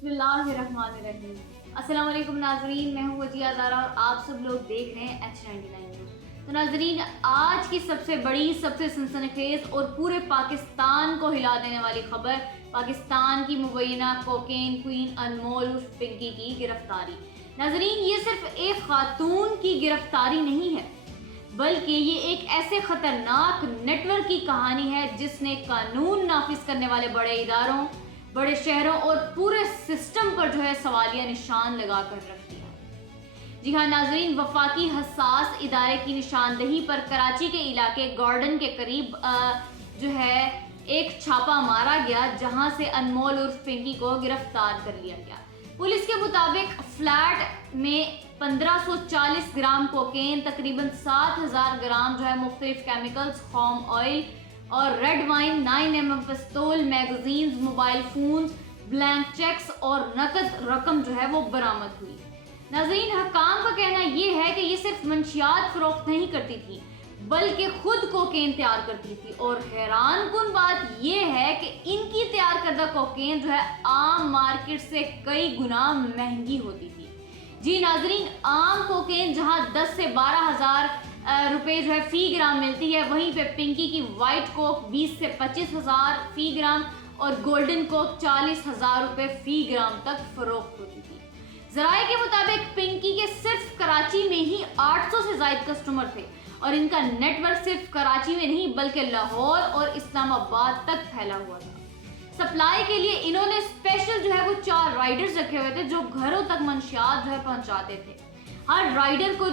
بسم اللہ الرحمن الرحیم۔ السلام علیکم ناظرین، میں ہوں وجیہ زارا اور آپ سب لوگ دیکھ رہے ہیں H99 نیوز۔ تو ناظرین، آج کی سب سے بڑی، سب سے سنسنی خیز اور پورے پاکستان کو ہلا دینے والی خبر، پاکستان کی مبینہ کوکین کوئین انمول عرف پنکی کی گرفتاری۔ ناظرین، یہ صرف ایک خاتون کی گرفتاری نہیں ہے، بلکہ یہ ایک ایسے خطرناک نیٹ ورک کی کہانی ہے جس نے قانون نافذ کرنے والے بڑے اداروں، بڑے شہروں اور پورے سسٹم پر سوالیہ نشان لگا کر رکھ دیا۔ جی ہاں ناظرین، وفاقی حساس ادارے کی نشاندہی پر کراچی کے علاقے گارڈن کے قریب ایک چھاپا مارا گیا، جہاں سے انمول عرف پنکی کو گرفتار کر لیا گیا۔ پولیس کے مطابق فلیٹ میں 1540 گرام کوکین، تقریباً 7000 گرام مختلف کیمیکلز، خام آئل اور red wine, 9mm pistol, magazines, mobile phones, blank cheques اور نقد رقم وہ برآمد ہوئی۔ ناظرین، حکام کا کہنا یہ ہے کہ یہ صرف منشیات فروخت نہیں کرتی تھی، بلکہ خود کوکین تیار کرتی تھی، اور حیران کن بات یہ ہے کہ ان کی تیار کردہ کوکین عام مارکیٹ سے کئی گنا مہنگی ہوتی تھی۔ جی ناظرین، عام کوکین جہاں 10 سے 12 ہزار روپے فی گرام ملتی ہے، وہیں پہ پنکی کی وائٹ کوک 20 سے 25 ہزار فی گرام اور گولڈن کوک 40 ہزار روپے فی گرام تک فروخت ہوتی تھی۔ ذرائع کے مطابق پنکی کے صرف کراچی میں ہی 800 سے زائد کسٹمر تھے، اور ان کا نیٹ ورک صرف کراچی میں نہیں بلکہ لاہور اور اسلام آباد تک پھیلا ہوا تھا۔ سپلائی کے لیے انہوں نے اسپیشل وہ 4 رائڈرز رکھے ہوئے تھے جو گھروں تک منشیات پہنچاتے تھے۔ ہر رائڈر کو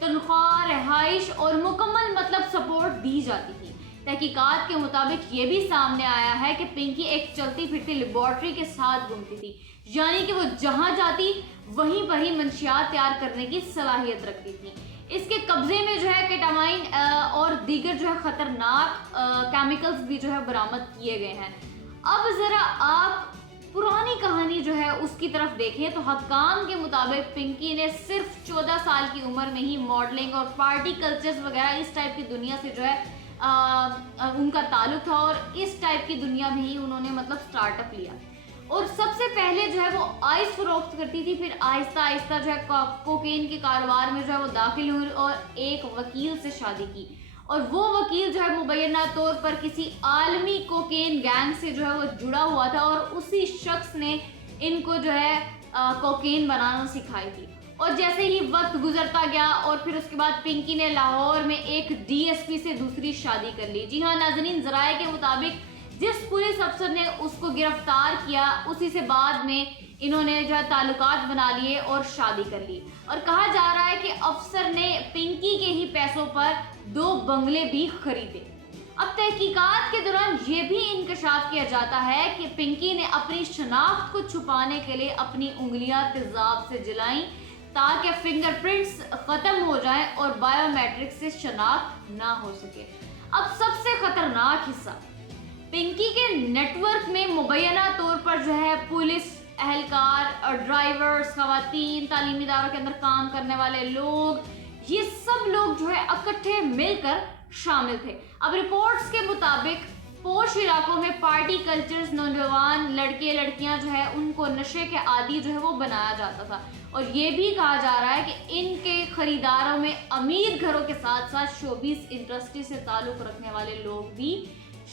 تنخواہ، رہائش اور مکمل سپورٹ دی جاتی تھی۔ تحقیقات کے مطابق یہ بھی سامنے آیا ہے کہ پنکی ایک چلتی پھرتی لیبارٹری کے ساتھ گھومتی تھی، یعنی کہ وہ جہاں جاتی وہیں پر ہی منشیات تیار کرنے کی صلاحیت رکھتی تھی۔ اس کے قبضے میں کیٹامائن اور دیگر خطرناک کیمیکلز بھی برآمد کیے گئے ہیں۔ اب ذرا آپ پرانی کہانی اس کی طرف دیکھیں تو حکام کے مطابق پنکی نے صرف 14 سال کی عمر میں ہی ماڈلنگ اور پارٹی کلچرز وغیرہ اس ٹائپ کی دنیا سے ان کا تعلق تھا، اور اس ٹائپ کی دنیا میں ہی انہوں نے سٹارٹ اپ لیا، اور سب سے پہلے وہ آئس فروخت کرتی تھی، پھر آہستہ آہستہ کوکین کے کاروبار میں وہ داخل ہوئی اور ایک وکیل سے شادی کی، اور وہ وکیل مبینہ طور پر کسی عالمی کوکین گینگ سے وہ جڑا ہوا تھا، اور اسی شخص نے ان کو کوکین بنانا سکھائی تھی۔ اور جیسے ہی وقت گزرتا گیا اور پھر اس کے بعد پنکی نے لاہور میں ایک DSP سے دوسری شادی کر لی۔ جی ہاں ناظرین، ذرائع کے مطابق جس پولیس افسر نے اس کو گرفتار کیا، اسی سے بعد میں انہوں نے تعلقات بنا لیے اور شادی کر لی، اور کہا جا رہا ہے کہ افسر نے پنکی کے ہی پیسوں پر 2 بنگلے بھی خریدے۔ اب تحقیقات کے دوران یہ بھی انکشاف کیا جاتا ہے کہ پنکی نے اپنی شناخت کو چھپانے کے لیے اپنی انگلیاں تیزاب سے جلائیں تاکہ فنگر پرنٹس ختم ہو جائیں اور بایو میٹرک سے شناخت نہ ہو سکے۔ اب سب سے خطرناک حصہ، پنکی کے نیٹ ورک میں مبینہ طور پر پولیس اہلکار اور ڈرائیورز، خواتین، تعلیمی اداروں کے اندر کام کرنے والے لوگ، یہ سب لوگ اکٹھے مل کر شامل تھے۔ اب رپورٹس کے مطابق پوش علاقوں میں پارٹی کلچرز، نوجوان لڑکے لڑکیاں ان کو نشے کے عادی وہ بنایا جاتا تھا، اور یہ بھی کہا جا رہا ہے کہ ان کے خریداروں میں امیر گھروں کے ساتھ ساتھ شوبیز انڈسٹری سے تعلق رکھنے والے لوگ بھی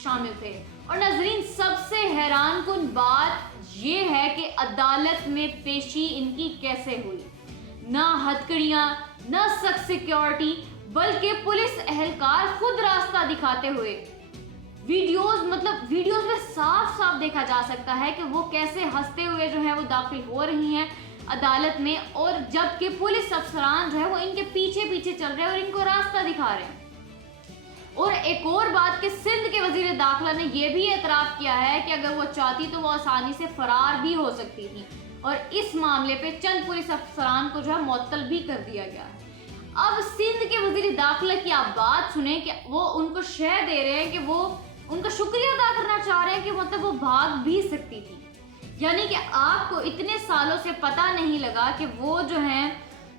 شامل تھے۔ اور ناظرین، سب سے حیران کن بات یہ ہے کہ عدالت میں پیشی ان کی کیسے ہوئی۔ نہ ہتھکڑیاں، نہ سخت سیکیورٹی، بلکہ پولیس اہلکار خود راستہ دکھاتے ہوئے۔ ویڈیوز میں صاف صاف دیکھا جا سکتا ہے کہ وہ کیسے ہنستے ہوئے وہ داخل ہو رہی ہیں عدالت میں، اور جبکہ پولیس افسران وہ ان کے پیچھے پیچھے چل رہے ہیں اور ان کو راستہ دکھا رہے ہیں۔ اور ایک اور بات کہ سندھ کے وزیر داخلہ نے یہ بھی اعتراف کیا ہے کہ اگر وہ چاہتی تو وہ آسانی سے فرار بھی ہو سکتی تھی، اور اس معاملے پہ چند پولیس افسران کو معطل بھی کر دیا گیا ہے۔ اب سندھ کے وزیر داخلہ کی آپ بات سنیں کہ وہ ان کو شہ دے رہے ہیں کہ وہ ان کا شکریہ ادا کرنا چاہ رہے ہیں کہ وہ بھاگ بھی سکتی تھی، یعنی کہ آپ کو اتنے سالوں سے پتہ نہیں لگا کہ وہ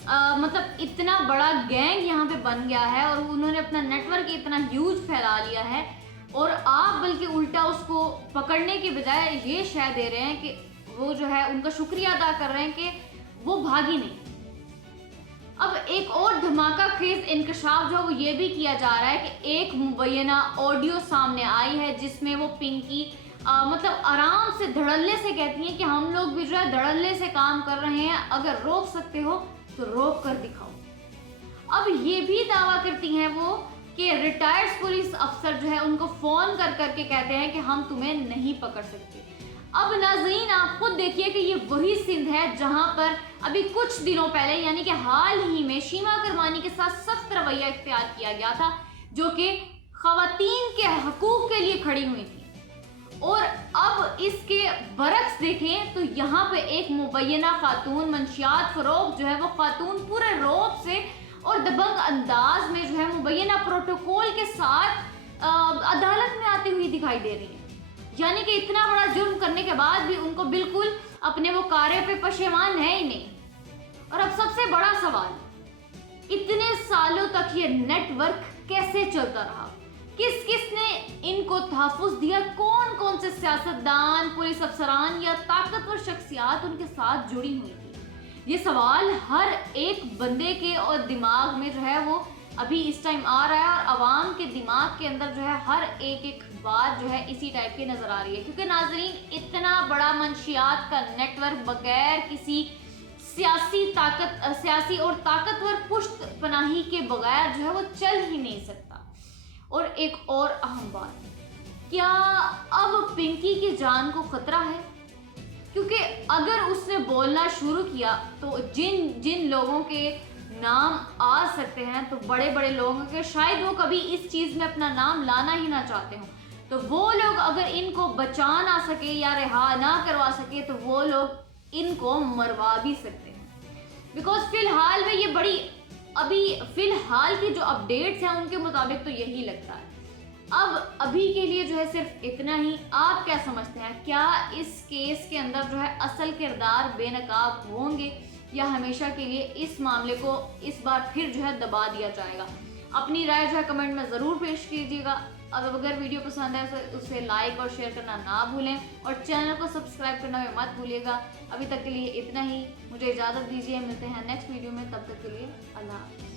اتنا بڑا گینگ یہاں پہ بن گیا ہے، اور انہوں نے اپنا نیٹ ورک اتنا ہیوج پھیلا لیا ہے، اور آپ بلکہ الٹا اس کو پکڑنے کے بجائے یہ شے دے رہے ہیں کہ وہ جو ہے ان کا شکریہ ادا کر رہے ہیں کہ وہ بھاگی نہیں۔ اب ایک اور دھماکہ خیز انکشاف جو ہے وہ یہ بھی کیا جا رہا ہے کہ ایک مبینہ آڈیو سامنے آئی ہے جس میں وہ پنکی مطلب آرام سے دھڑلے سے کہتی ہیں کہ ہم لوگ بھی جو ہے دھڑلے سے کام کر رہے ہیں، اگر روک سکتے ہو تو روک کر دکھاؤ۔ اب یہ بھی دعویٰ کرتی ہیں وہ کہ ریٹائرڈ پولیس افسر جو ہے ان کو فون کر کر کے کہتے ہیں کہ ہم تمہیں نہیں پکڑ سکتے۔ اب ناظرین آپ خود دیکھیے کہ یہ وہی سندھ ہے جہاں پر ابھی کچھ دنوں پہلے یعنی کہ حال ہی میں شیما کرمانی کے ساتھ سخت رویہ اختیار کیا گیا تھا، جو کہ خواتین کے حقوق کے لیے کھڑی ہوئی تھی، اور اب اس کے برعکس دیکھیں تو یہاں پہ ایک مبینہ خاتون منشیات فروغ جو ہے وہ خاتون پورے روب سے اور دبنگ انداز میں جو ہے مبینہ پروٹوکول کے ساتھ عدالت میں آتی ہوئی دکھائی دے رہی ہے، یعنی کہ اتنا بڑا جرم کرنے کے بعد بھی ان کو بالکل اپنے وہ کارے پہ پشیمان ہے ہی نہیں۔ اور اب سب سے بڑا سوال، اتنے سالوں تک یہ نیٹ ورک کیسے چلتا رہا؟ کس کس نے ان کو تحفظ دیا؟ کون کون سے سیاستدان، پولیس افسران یا طاقتور شخصیات ان کے ساتھ جڑی ہوئی تھی؟ یہ سوال ہر ایک بندے کے اور دماغ میں جو ہے وہ ابھی اس ٹائم آ رہا ہے، اور عوام کے دماغ کے اندر جو ہے ہر ایک بات جو ہے اسی ٹائپ کی نظر آ رہی ہے، کیونکہ ناظرین اتنا بڑا منشیات کا نیٹ ورک بغیر کسی سیاسی اور طاقتور پشت پناہی کے بغیر جو ہے وہ چل ہی نہیں سکتا۔ اور ایک اور اہم بات، کیا اب پنکی کی جان کو خطرہ ہے؟ کیونکہ اگر اس نے بولنا شروع کیا تو جن لوگوں کے نام آ سکتے ہیں تو بڑے بڑے لوگوں کے شاید وہ کبھی اس چیز میں اپنا نام لانا ہی نہ چاہتے ہوں، تو وہ لوگ اگر ان کو بچا نہ سکے یا رہا نہ کروا سکے تو وہ لوگ ان کو مروا بھی سکتے ہیں، بیکاز فی الحال میں یہ فی الحال کی جو اپڈیٹس ہیں ان کے مطابق تو یہی لگتا ہے۔ اب ابھی کے لیے جو ہے صرف اتنا ہی۔ آپ کیا سمجھتے ہیں، کیا اس کیس کے اندر جو ہے اصل کردار بے نقاب ہوں گے یا ہمیشہ کے لیے اس معاملے کو اس بار پھر جو ہے دبا دیا جائے گا؟ اپنی رائے جو ہے کمنٹ میں ضرور پیش کیجیے گا۔ اگر ویڈیو پسند ہے تو اسے لائک اور شیئر کرنا نہ بھولیں، اور چینل کو سبسکرائب کرنا بھی مت بھولیے گا۔ ابھی تک کے لیے اتنا ہی، مجھے اجازت دیجیے، ملتے ہیں نیکسٹ ویڈیو میں، تب تک کے لیے اللہ حافظ۔